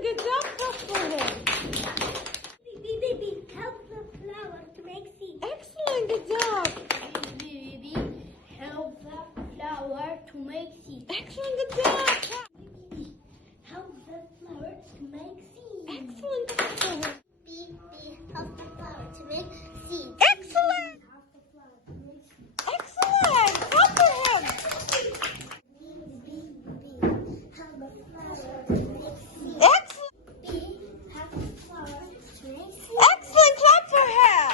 Excellent. Good job. Clap for him. B, help the flower to make seeds. Excellent. Good job. B, help the flower to make seeds. Excellent. Good job. B, help the flower to make seeds. Excellent. Clap for him. B, help the flower to make seeds. Excellent. Help the flower to make seeds. Excellent. Clap for him. Help the flower to make seeds. Excellent. B, help the flower to make seeds. Excellent. Clap for him.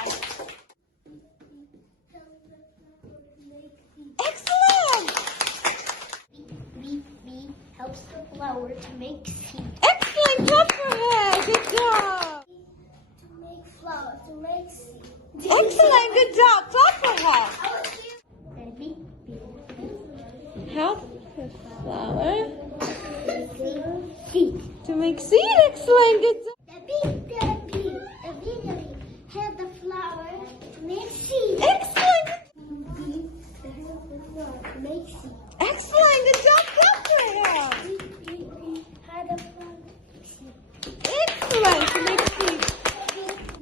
Help the flower to make seeds. Excellent. B helps the flower to make seeds. Excellent. Clap for him. Good job. To make flower to make seeds. Excellent. Good job. Clap for him. Ready? Help the flower Seed. to make seed. Excellent. Good job. The bee help the flower to make seed. Excellent. B help the flower to make seed. Excellent. Good job. Clap for him. B help the flower to make seed. Excellent. To make seed.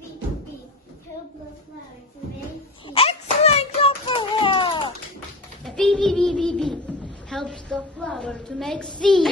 B help the flower to make seed. Excellent. Clap for him. B helps the flower to make seed.